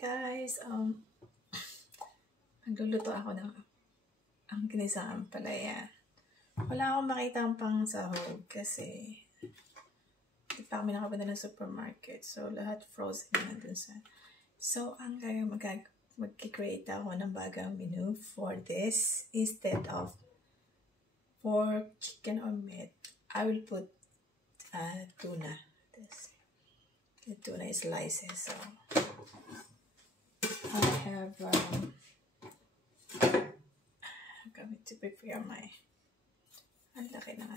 guys, nagluluto ako ng ang ginisang palaya. Wala akong makitang pang sahog kasi hindi pa kami nakabanda ng supermarket. So, lahat frozen na nandun sa. So, ang gagawin, mag-create ako ng bagang menu for this. Instead of pork, chicken, or meat, I will put tuna. The tuna slices. So, I have I'm going to prepare my ang laki na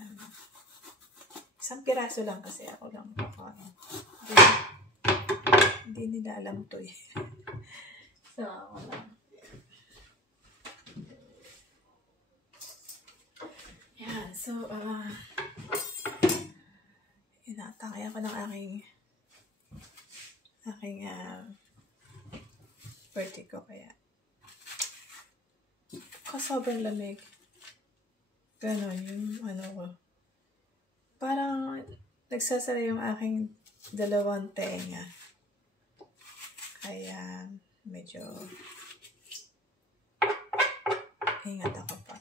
isang piraso lang kasi ako lang hindi nila alam to eh. So ako lang yan. So inaatake ako ng aking vertigo kaya sobrang lamig. Ganon yung ko. Parang nagsasara yung aking dalawang tenga. Kaya medyo ingat ako pa.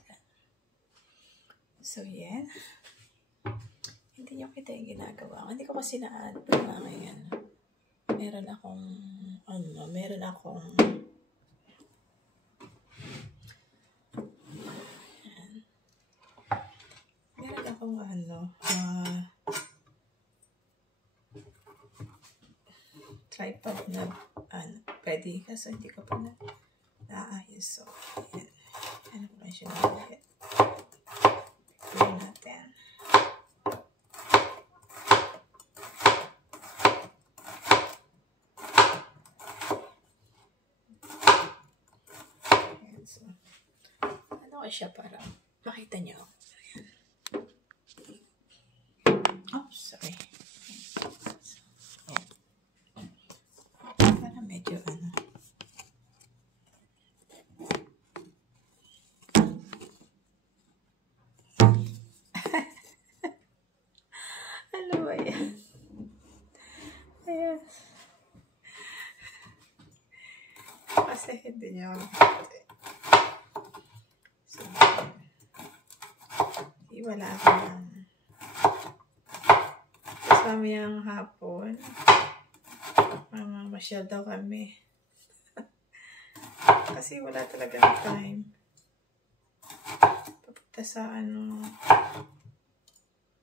So yan. Hindi nyo kita yung ginagawa. Hindi ko kasi na-add pa na ngayon. Meron akong tripod na pwede kasi hindi ko pa naayos. So, yan. Ano ko lang siya nalagay. Pwede natin. Yan. So, ano ko siya para makita nyo. Oops, sorry. Para medyo ano ba yan? Ayan. Kasi hindi niya so, wala ako ng mamayang hapon. Masyal daw kami. Kasi wala talagang time. Papunta sa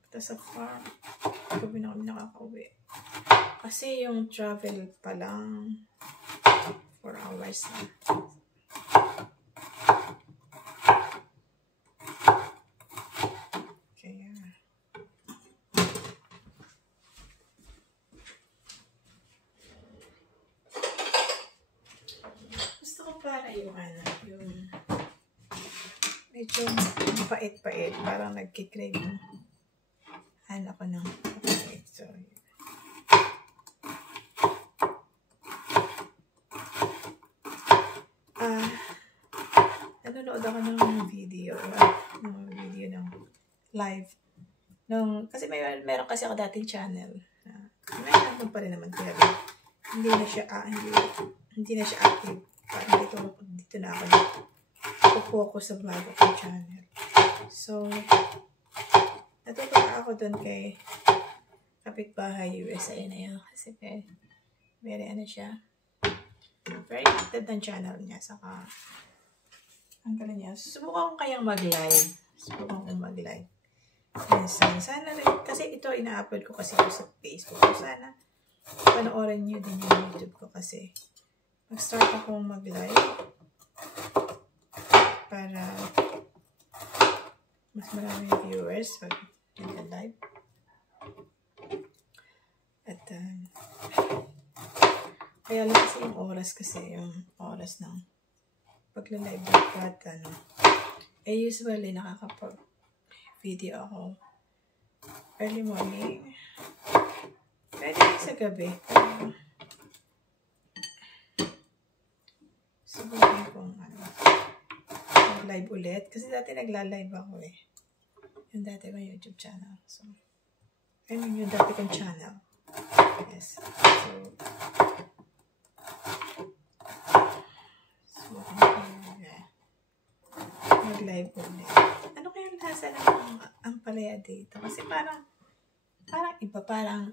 papunta sa farm. Gabi na kami nakakauwi. Kasi yung travel pa lang 4 hours na. Para yung medyo pait-pait, parang nagkikrave ako ng pait. So, nanonood ako ng video ng live kasi meron kasi ako dating channel may nandun pa rin naman kaya hindi na siya active. Parang dito na ako focus sa bago kong channel. So, natutuwa ako dun kay Kapitbahay USA na yun. Kasi very active ng channel niya. Saka, ang galing niya. Susubukan ko kayang mag-live. Sana rin, kasi ito ina-upload ko kasi sa Facebook. So, sana panoorin niyo din yung YouTube ko kasi mag-start akong mag-live para mas maraming viewers pag nag-live. At kaya lang kasi yung oras ng pagla-live dapat usually nakakapag-video ako early morning. Pwede sa gabi. Subukan kong mag-live ulit. Kasi dati nagla-live ako eh. Yung dati kong YouTube channel. So, yung dati kong channel. Yes. So, kulay-kulay. Ano kaya lasa ng ampalaya dito? Kasi parang iba, parang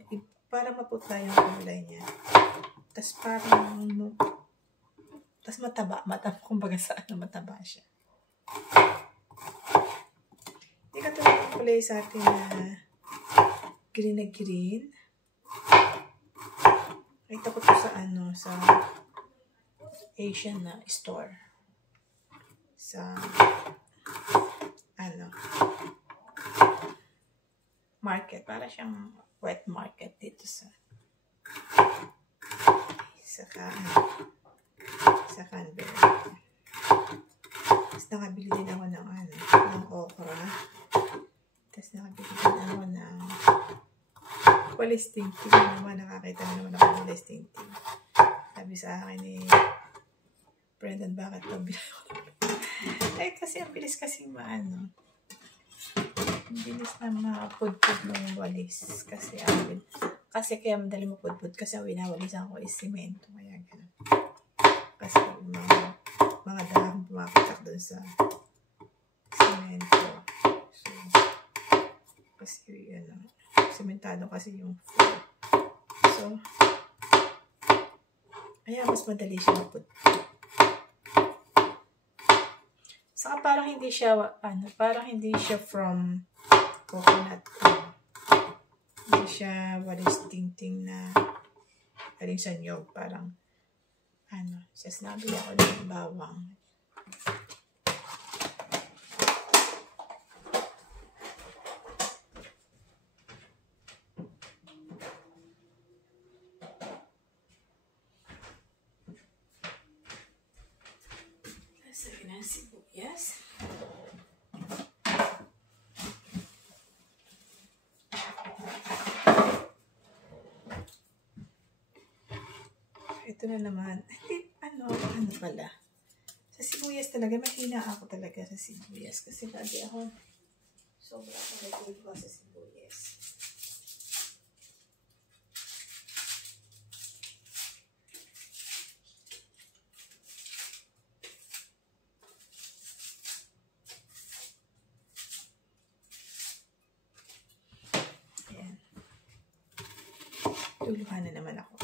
maputla yung kulay niya. Tapos mataba, kumbaga sa mataba siya. Hindi ka tulad ng kulay sa atin na green. Nakita ko to sa Asian na store. Sa market. Para siyang wet market dito sa Canberra. Tapos nakabili din ako ng okra. Tapos nakabili din ako ng cholesterol. Nakakita naman ako ng cholesterol. Sabi sa akin ni Brendan, bakit ito binili? Kasi ang bilis kasi ang bilis na mapudpud ng walis. Kasi kaya madali mapudpud kasi ang winawalisan ko is simento. Kaya gano'n. Kasi mga dahon pumapatak doon sa simento. So, kasi simentado kasi yung floor. So, kaya mas madali siya mapudpud. Saka parang hindi siya from coconut. Hindi siya walis ting-ting na galing sa nyog. Parang sinabi ako ng bawang. Sabi ng sibuyas. Ito na naman. Ano pala? Sa sibuyas talaga, mahina ako talaga sa sibuyas. Kasi lagi ako sobra ako nagulwa sa sibuyas. Ayan. Tuluhan na naman ako.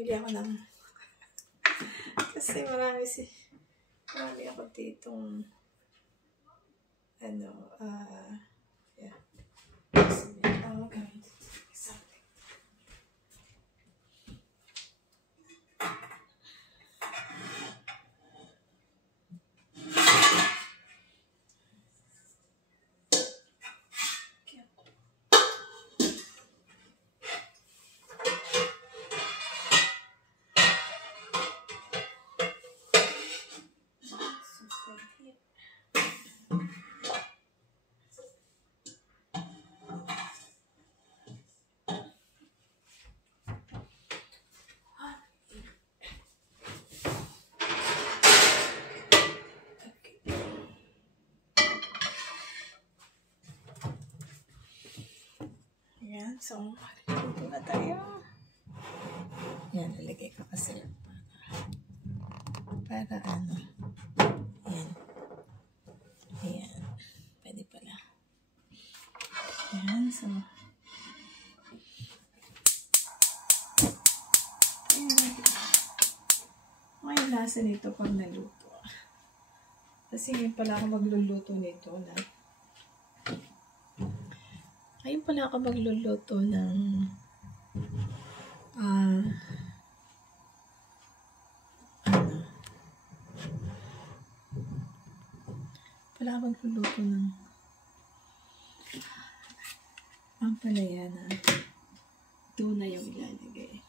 Bili ako ng kasi marami ako ditong yeah. Okay. Something. Ayan, so, ito na tayo. Yan, nalagay ko kasi para Ayan. Ayan. Pwede pala. Ayan, so, ayan. May lasa nito pag naluto. Kasi ngayon pala ako magluluto nito na ngayon pala ako magluluto ng pala ako magluluto ng ampalaya na tuna yung ilalagay.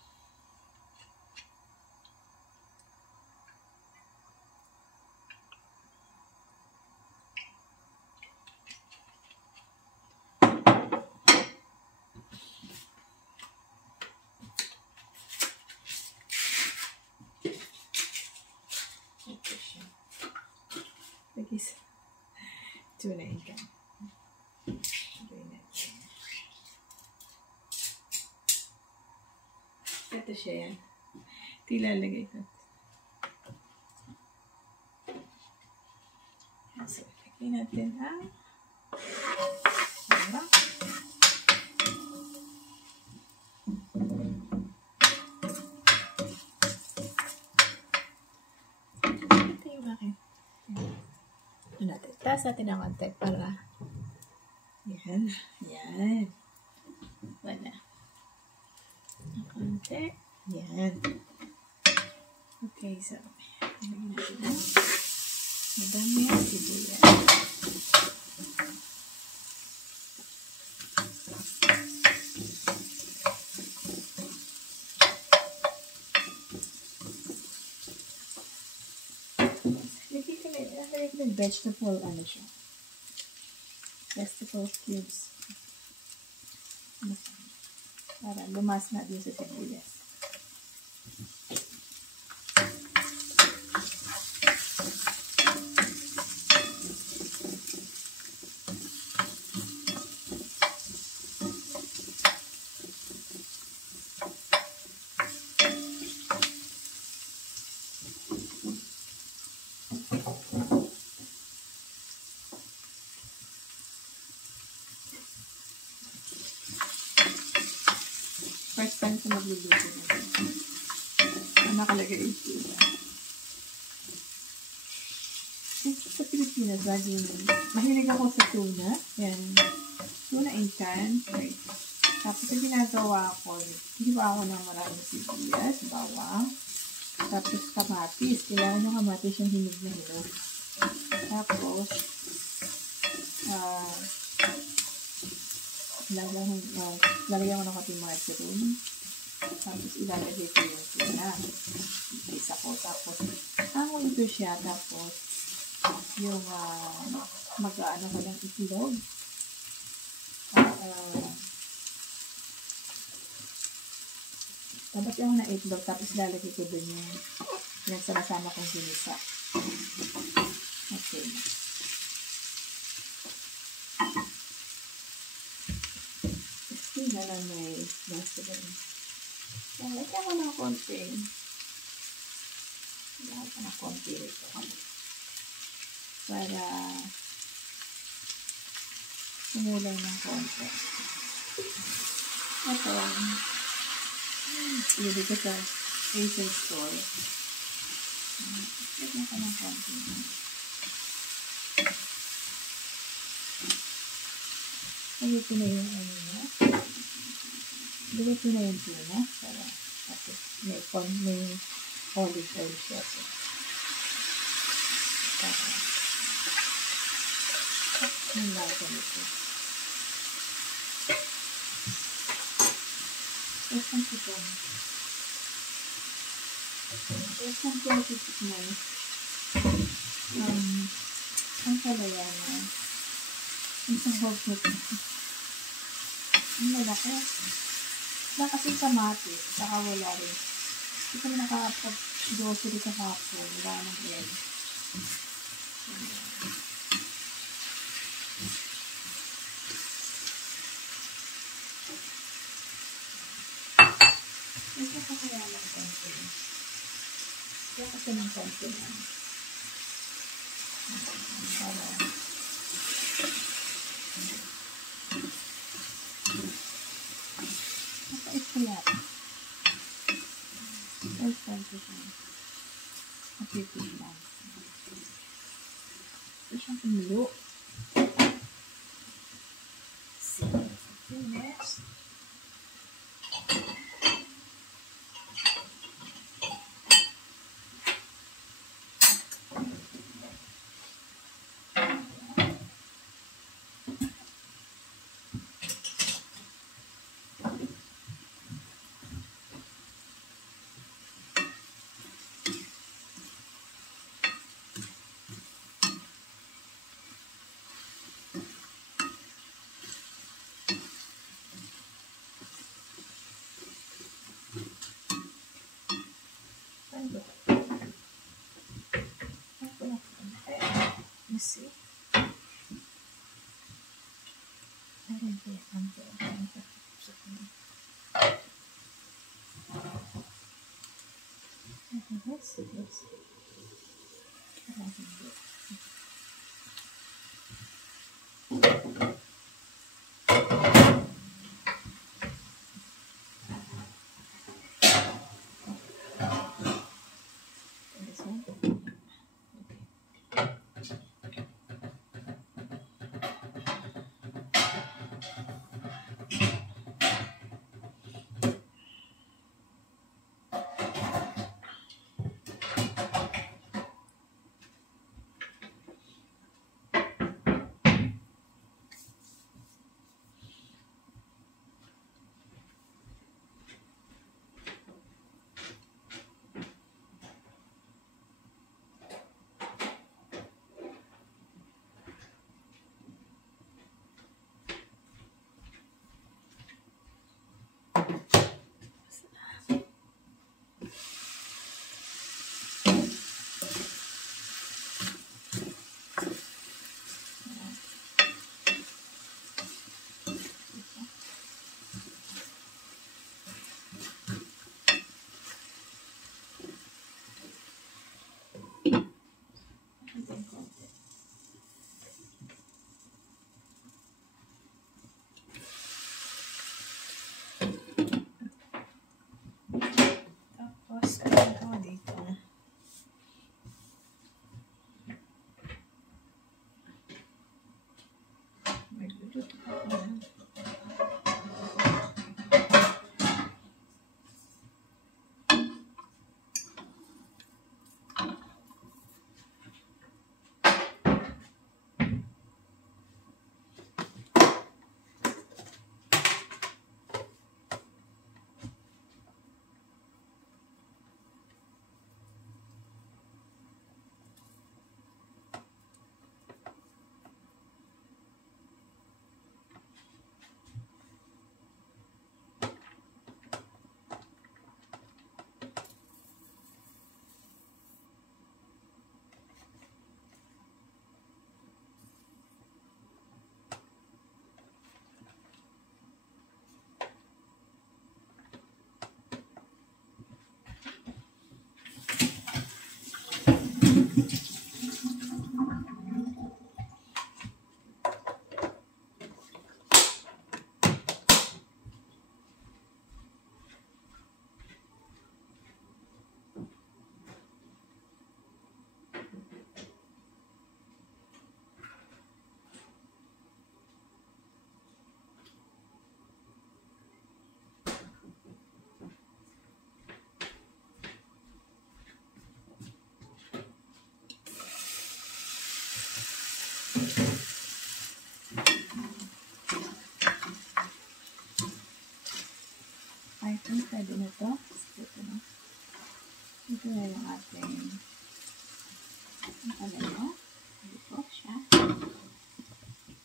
is tuna ikan. Ito siya yan. Ito ilalagay ko. So, lagay natin ang bawang. Ito yung akin. Ito natin. Taas natin ang konti para yan. Yan. Wala. Ang konti. Yan. Okay, so lagyan natin ang madami ang sibuyas. Lagyan ko ng vegetable, ano siya? Vegetable cubes. Para lumas na din sa sibuyas. First time ko magluluto na ito. Ang nakalagay yung tuna. Sa Pilipinas, laging mahilig ako sa tuna. Yan. Tuna ikan. Right. Tapos yung ginagawa ko, hiwa ako ng maraming sibuyas, bawang. Tapos kamatis. Kailangan yung kamatis yung hinog na hinog. Tapos, lalagyan ko ng konting margarine. Tapos ilalagay ko yung tuna. Isa ko. Tapos hanguin ko siya. Tapos yung mag-ano ko ng itlog. Tapos yung na itlog. Tapos ilalagay ko dun yung sama-sama kong ginisa. Okay. Na lang may vegetable. So, lagyan ko ng konti. Lagyan ko ng konti rito. Para sumulay ng konti. Ito. Ibig ko sa Asian store. Lagyan ko ng konti. Lagyan ko na yung ano niya. Lagyan ko na yung tuna. Para tapos may olive oil siya. Tapos yung lasa nito. Isang tipon. Isang titikman. Ang palaya na. Isang hot-hot. Ang malaki. Wala kasi kamatis, saka wala rin. Hindi kami nakapag-grocery sa hapon. Wala nang yan. Ito pa kaya ng konti. Kaya kasi ng konti na. Para napait ko yan. First time ko siya. Napipig lang. Ito siyang pumulo. So, next. Tapos, meron ako dito. Magluluto ako. I think pwede na ito. Ito na yung ating ano. Ito siya.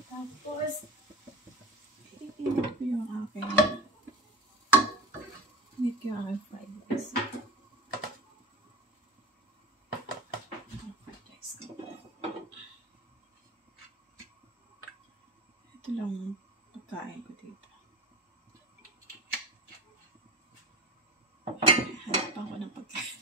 Tapos, itinit ko yung aking fried rice. Ito lang yung pagkain ko dito. Hanapan ko ng pagkain.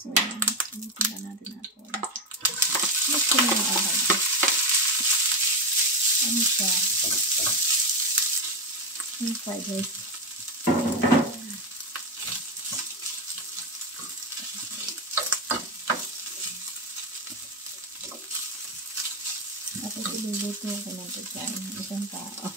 So, yan. Subutin na natin na po. Mix ko na yung alahad. Ano siya? Yung fried rice. Tapos iluluto ko na ito dyan. Isang tao.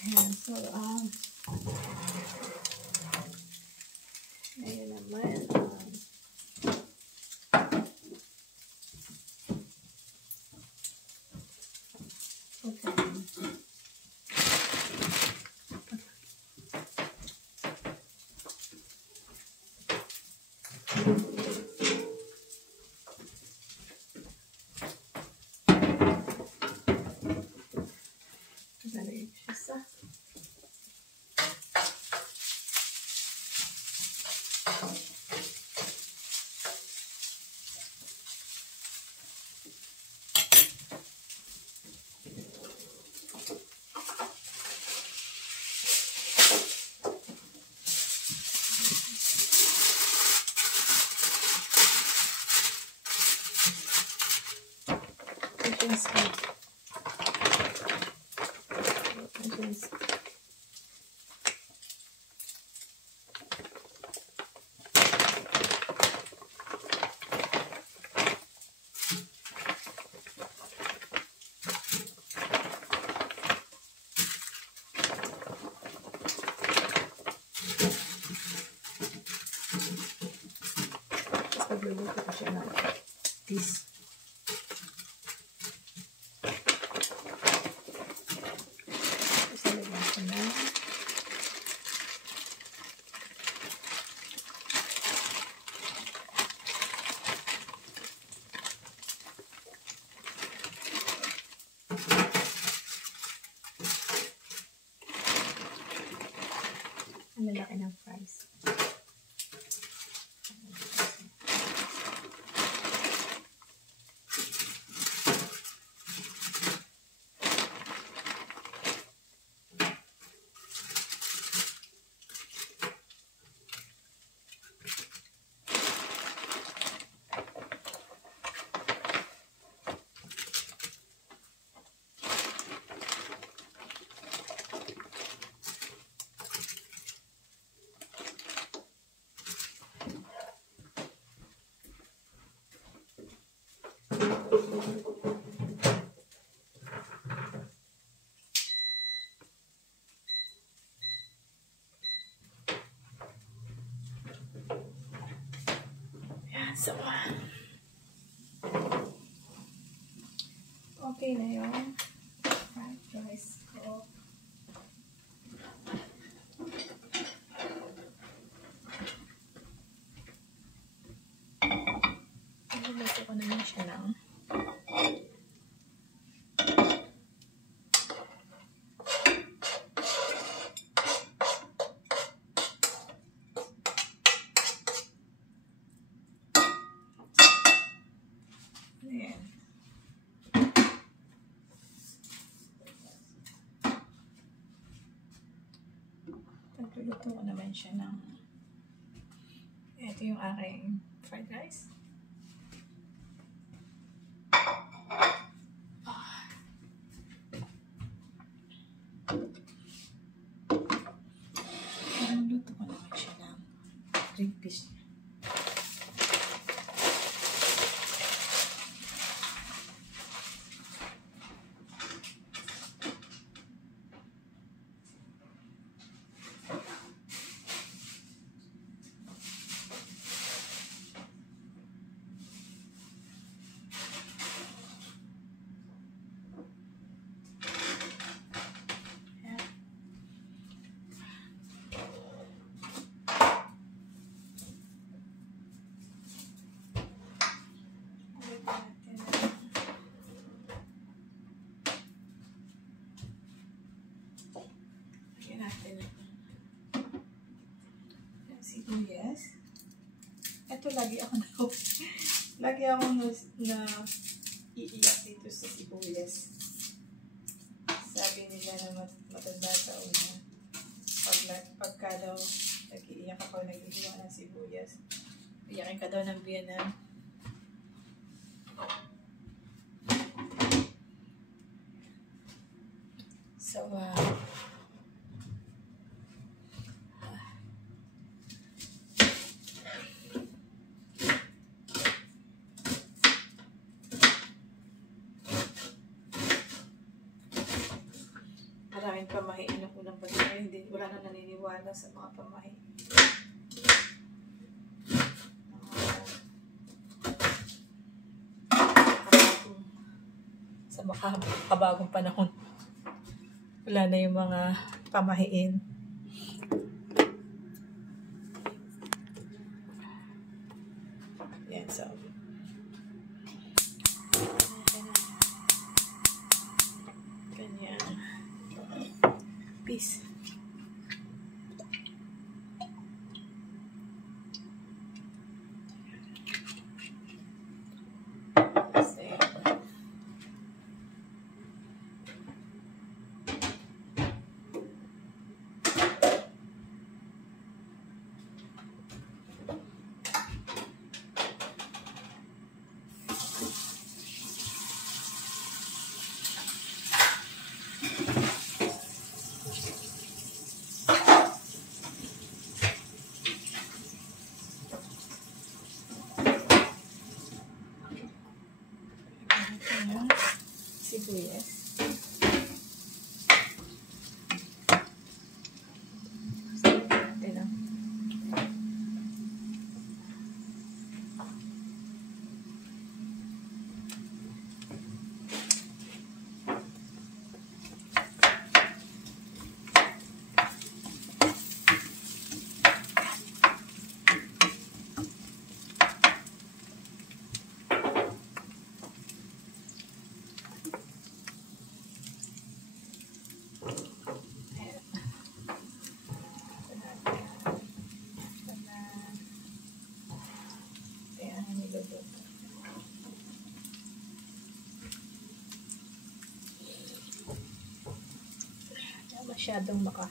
Ayan, so, ngayon naman, okay. Nalagay siya sa pagluluto ko siya ng this. Isalagyan ko na ang lalaki ng fries. So, okay na yung fried rice ko. Iluluto ko naman siya ng ayan. Pagluluto ko naman siya ng ito yung aking fried rice. Pagluluto ko naman siya ng green fish. natin yung sibuyas. Ito lagi ako lagi ako na iiyak dito sa sibuyas. Sabi nila na matanda sa una. Pagka daw nag-iiyak ako, nag-iiyak ng sibuyas. Iyakin ka daw ng biyanan. So, maraming pamahiin ng unang bagay. Hindi, wala na naniniwala sa mga pamahiin. Sa makabagong panahon. Wala na yung mga pamahiin. Yan, so. Ganyan. Peace. Sibuyas. Masyadong baka.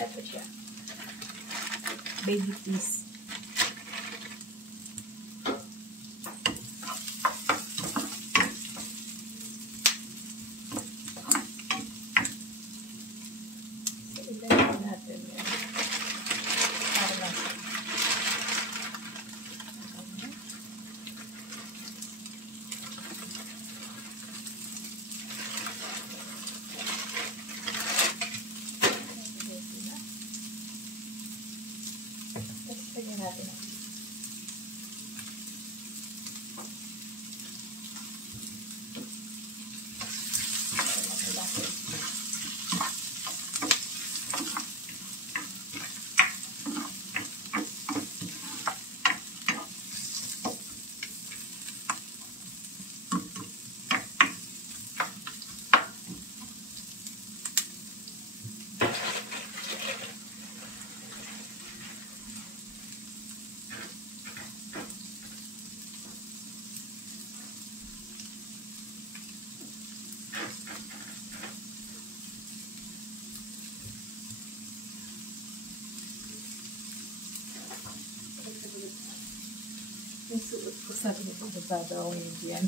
Ito siya. Baby peas. So, ilagay natin yan. Para lang sa lagyan natin. Yung suot ko, sabi nito, bababa ako yung diyan.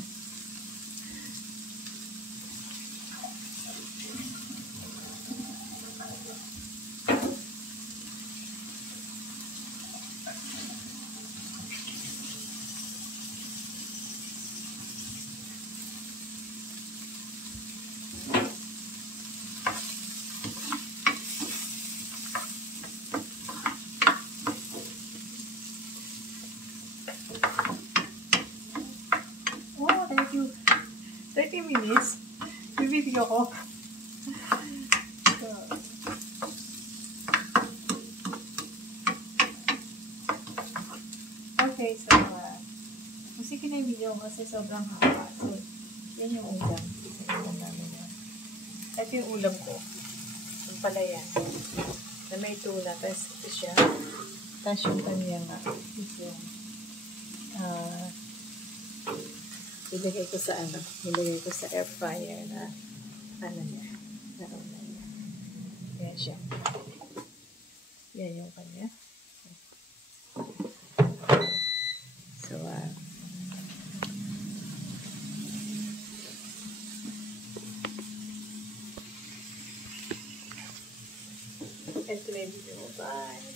minutes. Yung video ko. So, okay, so, musikin na yung video kasi sobrang haba. So, yan yung ulam. Ulam namin yan. Ito yung ulam ko. Yung palaya. Na may tuna. Tapos ito siya. Tapos yung kanya nga. Ito yung ilagay ko sa ilagay ko sa air fryer na niya. Naroon na niya. Yan siya. Yan yung kanya. So, ito na yung video. Bye!